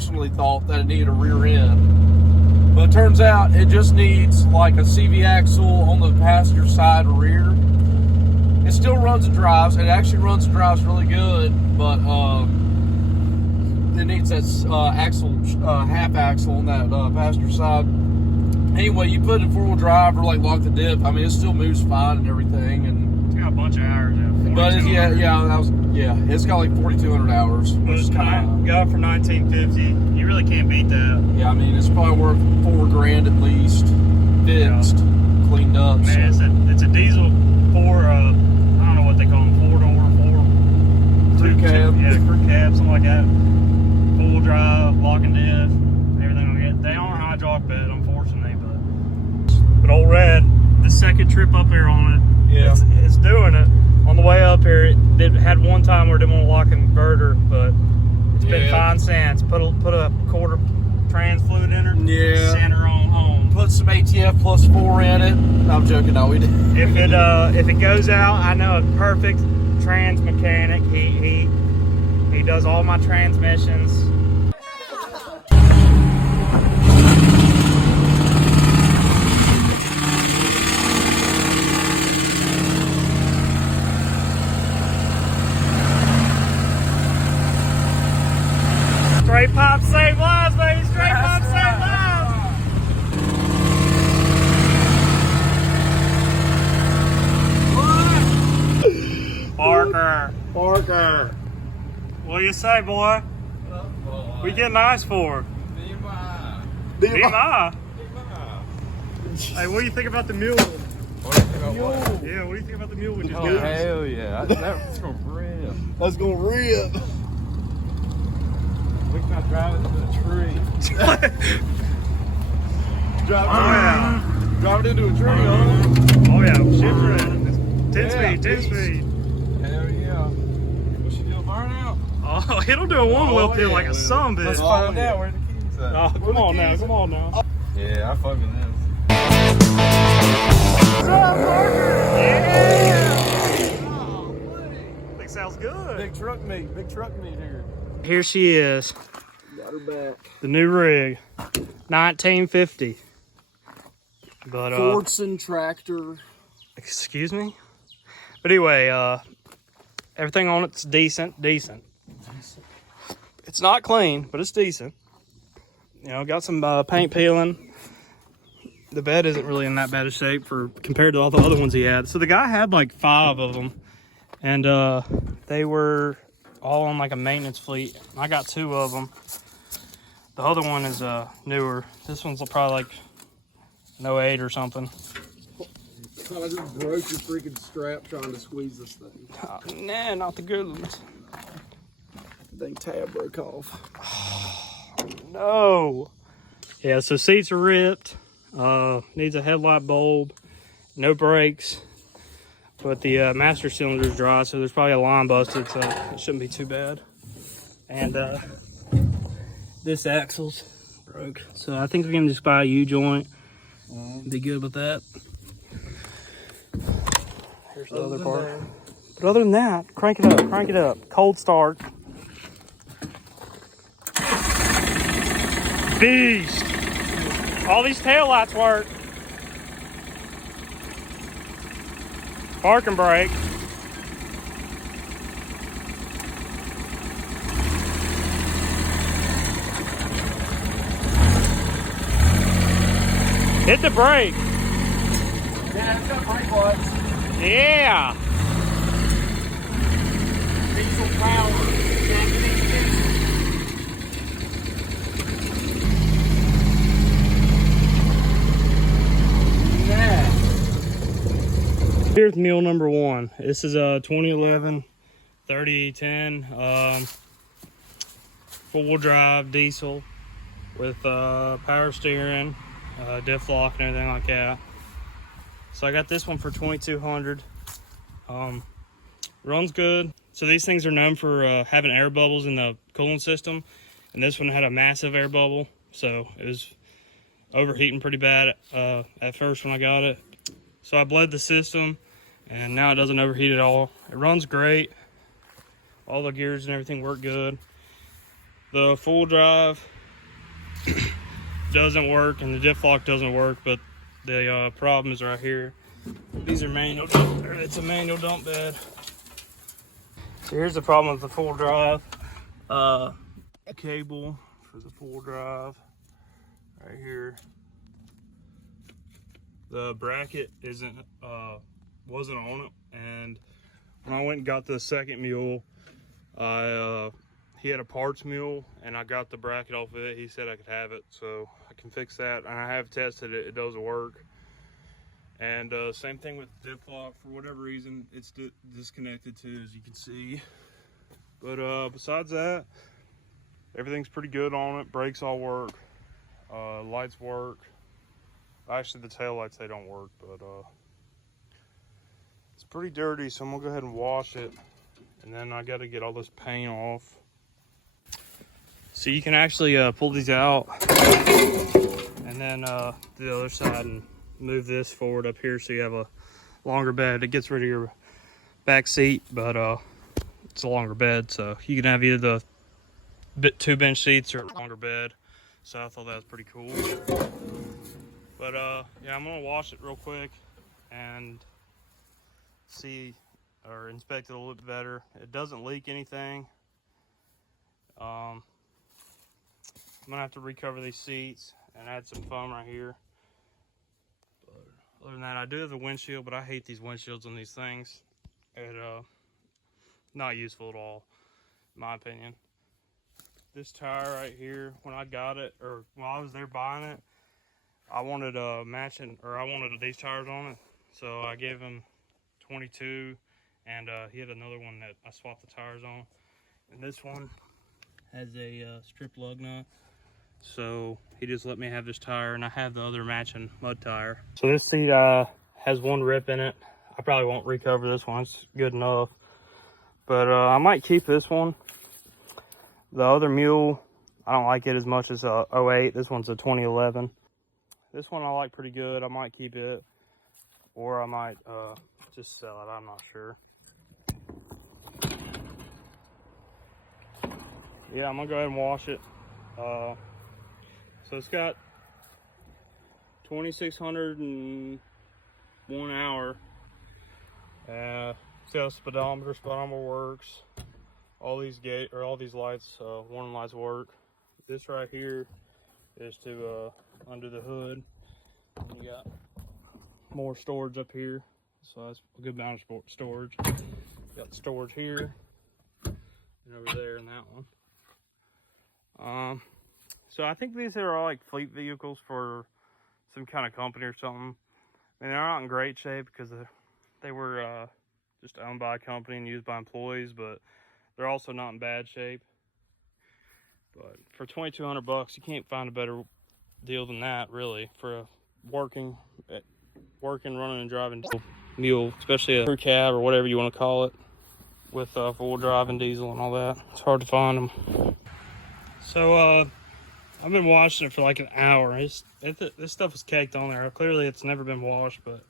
personally thought that it needed a rear end. But it turns out it just needs like a CV axle on the passenger side rear. It still runs and drives. It actually runs and drives really good, but it needs that axle, half axle on that passenger side. Anyway, you put it in four-wheel drive or like lock the dip. I mean, it still moves fine and everything. And it's got a bunch of hours in it. But it's got like 4,200 hours, which is kind of got it for $19.50. You really can't beat that. Yeah, I mean, it's probably worth $4,000 at least, fixed, cleaned up. Man, so. It's a diesel four. I don't know what they call them, crew cab, something like that. Full drive, lock and diff, everything like that. They aren't hydraulic bed, unfortunately, but old Red, the second trip up here on it, it's doing it. On the way up here, it had one time where it didn't want to lock an inverter, but it's been fine since. Put a quarter trans fluid in her, send her on home. Put some ATF plus 4 in it. No, I'm joking. No, we didn't. If it goes out, I know a perfect trans mechanic. He does all my transmissions. Straight pop save lives, baby. Straight pop save lives. Parker. What do you say, boy? We getting ice for? BMI. Hey, what do you think about the mule? Yeah, what do you think about the mule we just got? Hell yeah. That's gonna rip. That's gonna rip. We can drive it into a tree. Drive it into a tree, huh? Oh yeah, shit's ready. 10 speed. Hell yeah. Will she do a burnout? Oh, it'll do a one-wheel peel like a son bitch. Let's find out where the keys at. Oh, come on now. Yeah, I fucking am. What's up, Parker? Yeah. Think sounds good. Big truck meet here. Here she is. Got her back. The new rig, 1950. But Fordson tractor. Excuse me. But anyway, everything on it's decent. It's not clean, but it's decent. You know, got some paint peeling. The bed isn't really in that bad of shape compared to all the other ones he had. So the guy had like 5 of them, and they were all on like a maintenance fleet. I got 2 of them. The other one is newer. This one's probably like an 08 or something. I just broke your freaking strap trying to squeeze this thing. Nah, not the good ones. The dang tab broke off. No. Yeah, so seats are ripped. Needs a headlight bulb. No brakes. But the master cylinder is dry, so there's probably a line busted, so it shouldn't be too bad. And this axle's broke. So I think we can just buy a U-joint. Be good with that. Here's the other part. But other than that, crank it up. Cold start. Beast! All these taillights work. Park and brake. Hit the brake. Yeah, it's got brake lights. Yeah. Diesel power. Here's mule number 1. This is a 2011 3010 4-wheel drive diesel with power steering, diff lock and everything like that. So I got this one for $2,200. Runs good. So these things are known for having air bubbles in the coolant system, and this one had a massive air bubble, so it was overheating pretty bad at first when I got it. So I bled the system, and now it doesn't overheat at all. It runs great. All the gears and everything work good. The full drive doesn't work and the diff lock doesn't work, but the problem is right here. These are manual dump, or it's a manual dump bed. So here's the problem with the full drive. Cable for the full drive right here. The bracket wasn't on it, and when I went and got the second mule, he had a parts mule, and I got the bracket off of it. He said I could have it, so I can fix that. And I have tested it; it does work. And same thing with the diff lock. For whatever reason, it's disconnected too, as you can see. But besides that, everything's pretty good on it. Brakes all work. Lights work. Actually, the tail lights, they don't work, but it's pretty dirty, so I'm gonna go ahead and wash it. And then I gotta get all this paint off. So you can actually pull these out and then the other side and move this forward up here so you have a longer bed. It gets rid of your back seat, but it's a longer bed, so you can have either the 2 bench seats or a longer bed. So I thought that was pretty cool. But yeah, I'm gonna wash it real quick and see or inspect it a little bit better. It doesn't leak anything. I'm gonna have to recover these seats and add some foam right here. Other than that, I do have the windshield, but I hate these windshields on these things. And not useful at all, in my opinion. This tire right here, when I got it, or while I was there buying it, I wanted a matching, or I wanted these tires on it. So I gave him 22, and he had another one that I swapped the tires on. And this one has a strip lug nut. So he just let me have this tire, and I have the other matching mud tire. So this seat has one rip in it. I probably won't recover this one, it's good enough. But I might keep this one. The other mule, I don't like it as much as a 08. This one's a 2011. This one I like pretty good. I might keep it, or I might just sell it, I'm not sure. Yeah, I'm gonna go ahead and wash it. So it's got 2,601 hour. It's got a speedometer. Speedometer works. All these lights, warning lights work. This right here is to under the hood. And you got more storage up here, so that's a good amount of storage. Got storage here and over there in that one. So I think these are all like fleet vehicles for some kind of company or something. I mean, they're not in great shape because they were just owned by a company and used by employees, but they're also not in bad shape. But for $2,200, you can't find a better deal than that, really, for a working, running, and driving mule, especially a crew cab or whatever you want to call it, with full drive and diesel and all that. It's hard to find them. So I've been washing it for like an hour. This stuff is caked on there. Clearly it's never been washed, but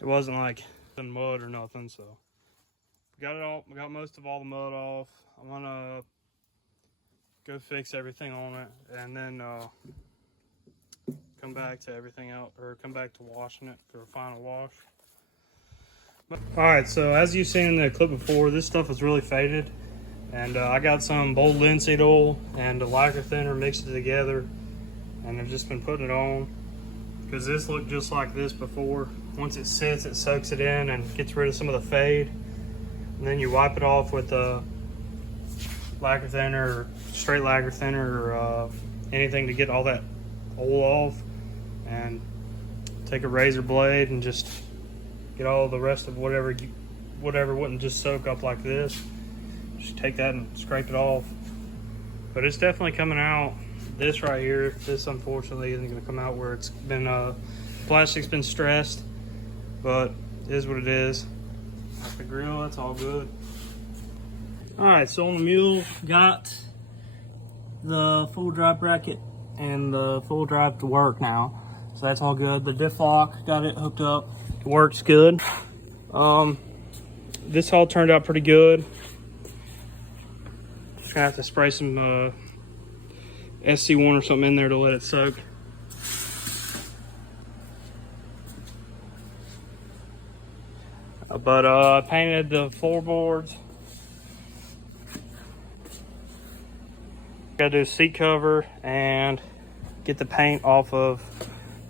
it wasn't like in mud or nothing. So got it all. Got most of all the mud off. I'm gonna go fix everything on it, and then come back to everything else, or come back to washing it for a final wash. All right, so as you've seen in the clip before, this stuff is really faded. And I got some bold linseed oil and a lacquer thinner, mixed it together, and I've just been putting it on because this looked just like this before. Once it sits, it soaks it in and gets rid of some of the fade, and then you wipe it off with a lacquer thinner, or straight lacquer thinner, or anything to get all that oil off, and take a razor blade and just get all the rest of whatever wouldn't just soak up like this. Just take that and scrape it off. But it's definitely coming out. This right here, this unfortunately isn't going to come out where it's been, plastic's been stressed, but it is what it is. Like the grill, that's all good. Alright, so on the mule, got the full drive bracket and the full drive to work now. So that's all good. The diff lock, got it hooked up. It works good. This all turned out pretty good. Just gonna have to spray some SC1 or something in there to let it soak. But I painted the floorboards. Gotta do a seat cover and get the paint off of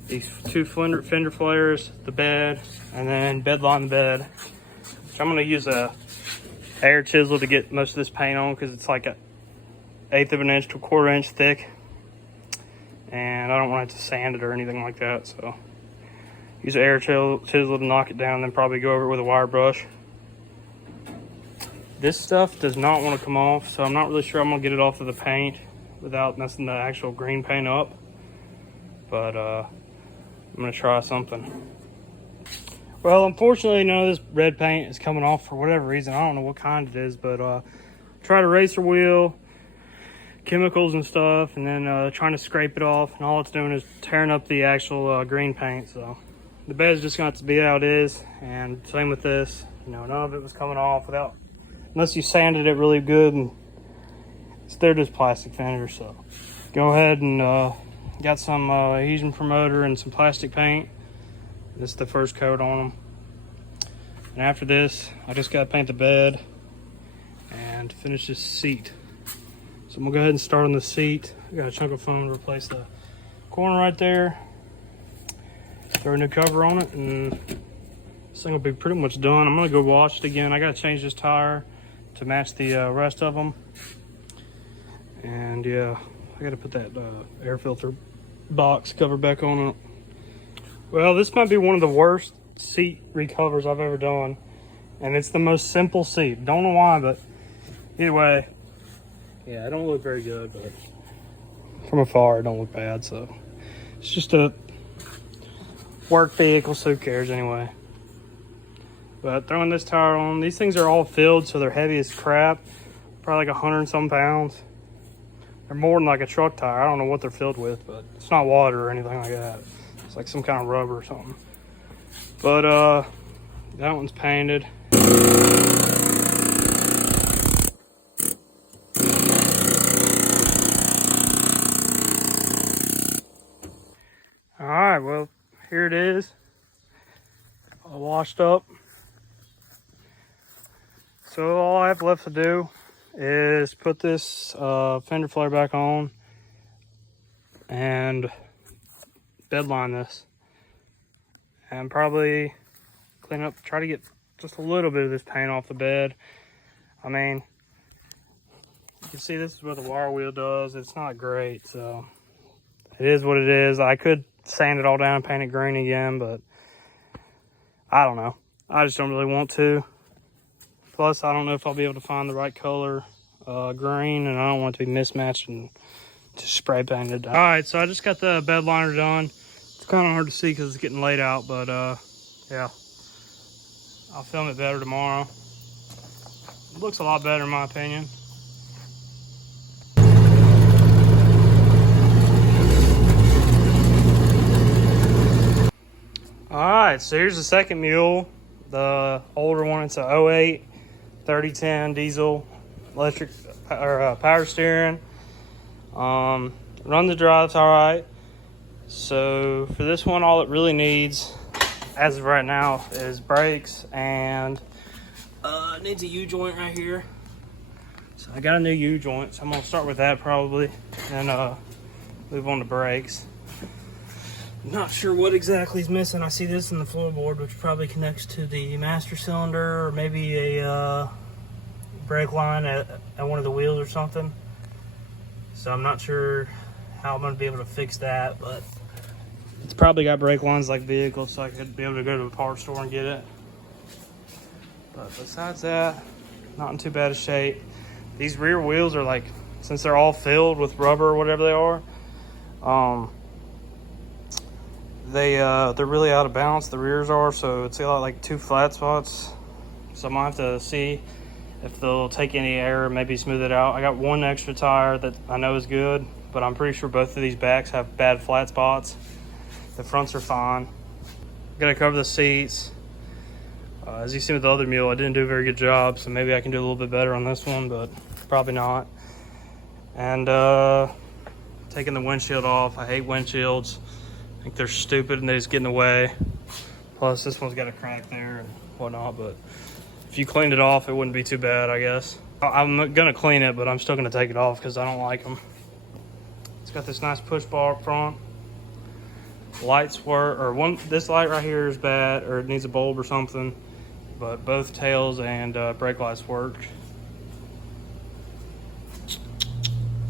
these two fender flares, the bed, and then bed line the bed. So I'm gonna use a air chisel to get most of this paint on because it's like an 1/8 of an inch to 1/4 inch thick, and I don't want to sand it or anything like that. So use an air chisel to knock it down, and then probably go over it with a wire brush. This stuff does not want to come off, so I'm not really sure I'm gonna get it off of the paint without messing the actual green paint up. But I'm gonna try something. Well, unfortunately, none of this red paint is coming off for whatever reason. I don't know what kind it is, but tried a racer wheel, chemicals and stuff, and then trying to scrape it off, and all it's doing is tearing up the actual green paint. So the bed's just going to be how it is, and same with this. You know, none of it was coming off without, unless you sanded it really good, and they're just plastic fenders. So go ahead and got some adhesion promoter and some plastic paint. This is the first coat on them. And after this, I just got to paint the bed and finish this seat. So I'm gonna go ahead and start on the seat. I got a chunk of foam to replace the corner right there. Throw a new cover on it, and this thing will be pretty much done. I'm gonna go wash it again. I gotta change this tire to match the rest of them. And yeah, I gotta put that air filter box cover back on it. Well, this might be one of the worst seat recovers I've ever done, and it's the most simple seat. Don't know why, but either way, yeah, it don't look very good, but from afar it don't look bad. So it's just a work vehicle, so who cares anyway. But throwing this tire on, these things are all filled, so they're heavy as crap, probably like 100 and some pounds. They're more than like a truck tire. I don't know what they're filled with, but it's not water or anything like that. It's like some kind of rubber or something. But that one's painted. All right, well, here it is, all washed up. So all I have left to do is put this fender flare back on and bed line this, and probably clean up, try to get just a little bit of this paint off the bed. I mean, you can see this is what the wire wheel does. It's not great, so it is what it is. I could sand it all down and paint it green again, but I don't know. I just don't really want to. Plus, I don't know if I'll be able to find the right color green, and I don't want it to be mismatched and just spray painted. All right, so I just got the bed liner done. It's kind of hard to see because it's getting laid out, but yeah, I'll film it better tomorrow. It looks a lot better in my opinion. All right, so here's the second mule, the older one. It's a 08 3010 diesel electric or power steering. Run the drives all right. So for this one, all it really needs as of right now is brakes, and it needs a U-joint right here. So I got a new U-joint, so I'm gonna start with that probably, and move on to brakes. Not sure what exactly is missing. I see this in the floorboard, which probably connects to the master cylinder, or maybe a brake line at one of the wheels or something. So I'm not sure how I'm going to be able to fix that, but it's probably got brake lines like vehicles, so I could be able to go to a parts store and get it. But besides that, not in too bad a shape. These rear wheels are like, since they're all filled with rubber or whatever they are, they're really out of balance, the rears are, so it's got like 2 flat spots. So I'm gonna have to see if they'll take any air, maybe smooth it out. I got one extra tire that I know is good, but I'm pretty sure both of these backs have bad flat spots. The fronts are fine. Gotta cover the seats. As you see with the other mule, I didn't do a very good job, so maybe I can do a little bit better on this one, but probably not. And taking the windshield off. I hate windshields. I think they're stupid and they just get in the way. Plus this one's got a crack there and whatnot, but if you cleaned it off, it wouldn't be too bad, I guess. I'm gonna clean it, but I'm still gonna take it off because I don't like them. It's got this nice push bar up front. Lights work, or this light right here is bad, or it needs a bulb or something, but both tails and brake lights work.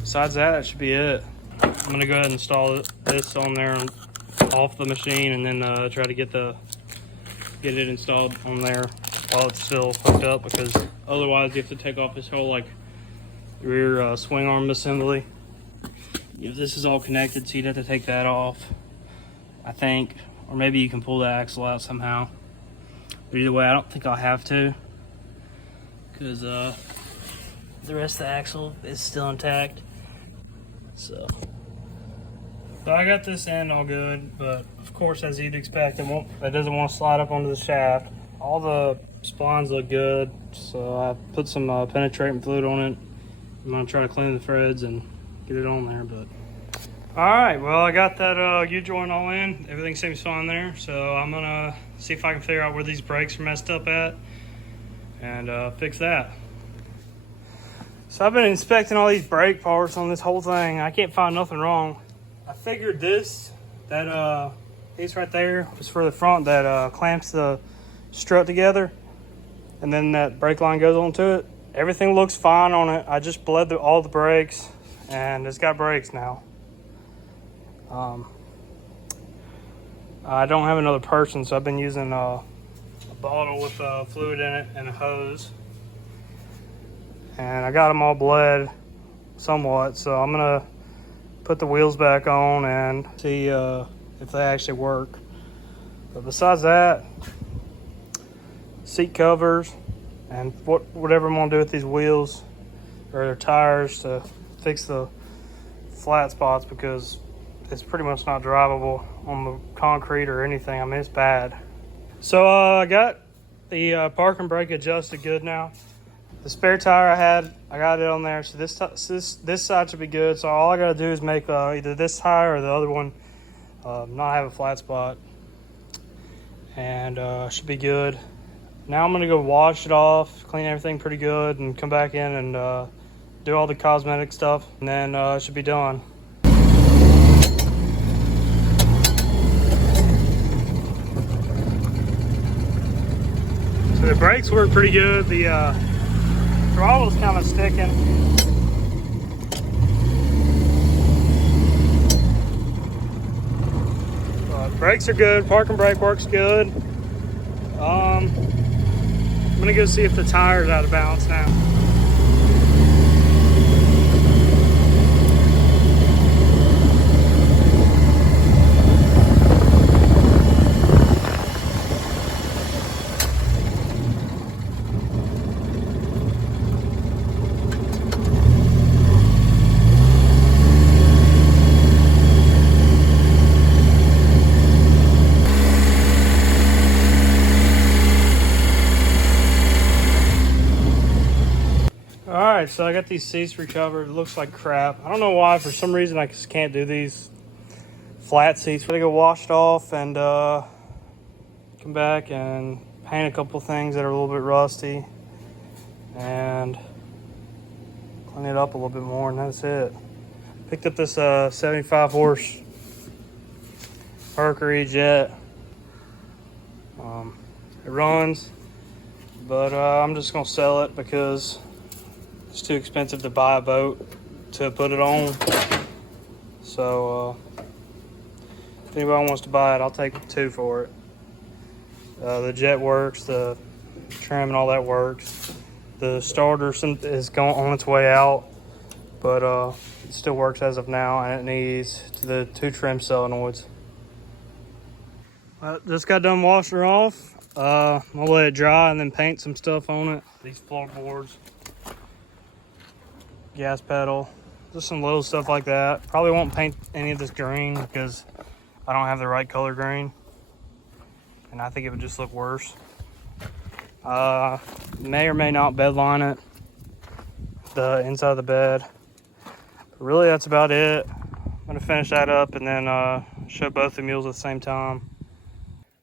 Besides that should be it. I'm gonna go ahead and install this on there and off the machine, and then try to get it installed on there while it's still hooked up, because otherwise you have to take off this whole like rear swing arm assembly. If this is all connected, so you'd have to take that off, I think, or maybe you can pull the axle out somehow. But either way, I don't think I'll have to, because the rest of the axle is still intact. So I got this end all good, but of course, as you'd expect, it doesn't want to slide up onto the shaft. All the splines look good, so I put some penetrating fluid on it. I'm gonna try to clean the threads and get it on there. But all right, well, I got that U-joint all in. Everything seems fine there, so I'm gonna see if I can figure out where these brakes are messed up at and fix that. So I've been inspecting all these brake parts on this whole thing. I can't find nothing wrong. I figured that piece right there was for the front that clamps the strut together, and then that brake line goes onto it. Everything looks fine on it. I just bled all the brakes, and it's got brakes now. I don't have another person, so I've been using a bottle with fluid in it and a hose, and I got them all bled somewhat, so I'm gonna put the wheels back on and see if they actually work. But besides that, seat covers and whatever I'm gonna do with these wheels or their tires to fix the flat spots, because it's pretty much not drivable on the concrete or anything. I mean, it's bad. So I got the parking brake adjusted good now. The spare tire I got it on there, so this side should be good. So all I gotta do is make either this tire or the other one not have a flat spot, and should be good. Now I'm gonna go wash it off, clean everything pretty good, and come back in and do all the cosmetic stuff, and then it should be done. So the brakes work pretty good. The throttle's kind of sticking. Brakes are good. Parking brake works good. I'm gonna go see if the tire's out of balance now. Alright, so I got these seats recovered. It looks like crap. I don't know why. For some reason, I just can't do these flat seats. We're gonna go wash it off and come back and paint a couple things that are a little bit rusty and clean it up a little bit more, and that's it. Picked up this 75 horse Mercury jet. It runs, but I'm just gonna sell it because it's too expensive to buy a boat to put it on. So if anybody wants to buy it, I'll take $2 for it. The jet works, the trim and all that works. The starter is going on its way out, but it still works as of now, and it needs the 2 trim solenoids. I just got done washing her off. I'm gonna let it dry and then paint some stuff on it. These floorboards, gas pedal, just some little stuff like that. Probably won't paint any of this green because I don't have the right color green, and I think it would just look worse. May or may not bed line it, the inside of the bed. But really, that's about it. gonna finish that up and then show both the mules at the same time.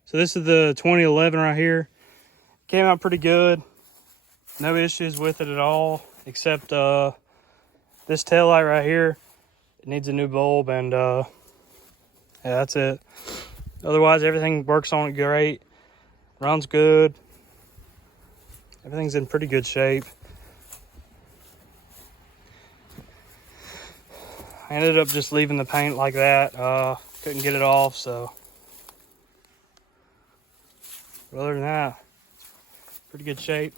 So this is the 2011 right here. Came out pretty good. No issues with it at all, except this tail light right here. It needs a new bulb, and yeah, that's it. Otherwise, everything works on it great. Runs good. Everything's in pretty good shape. I ended up just leaving the paint like that. Couldn't get it off, so. But other than that, pretty good shape.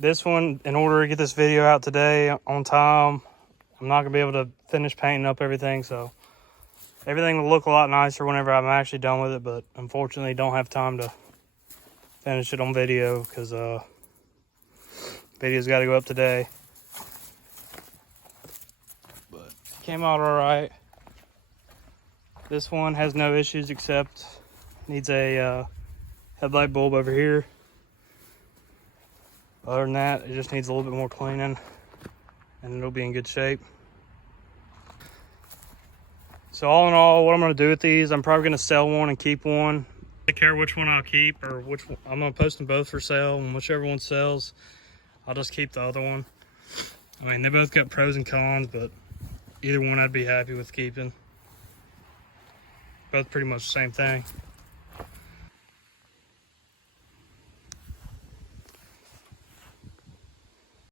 This one, in order to get this video out today on time, I'm not gonna be able to finish painting up everything, so everything will look a lot nicer whenever I'm actually done with it, but unfortunately don't have time to finish it on video because video's got to go up today. But came out all right. This one has no issues except needs a headlight bulb over here. Other than that, it just needs a little bit more cleaning and it'll be in good shape. So all in all, what I'm gonna do with these, I'm probably gonna sell one and keep one. I don't care which one I'll keep or which one. I'm gonna post them both for sale, and whichever one sells, I'll just keep the other one. I mean, they both got pros and cons, but either one I'd be happy with keeping. Both pretty much the same thing.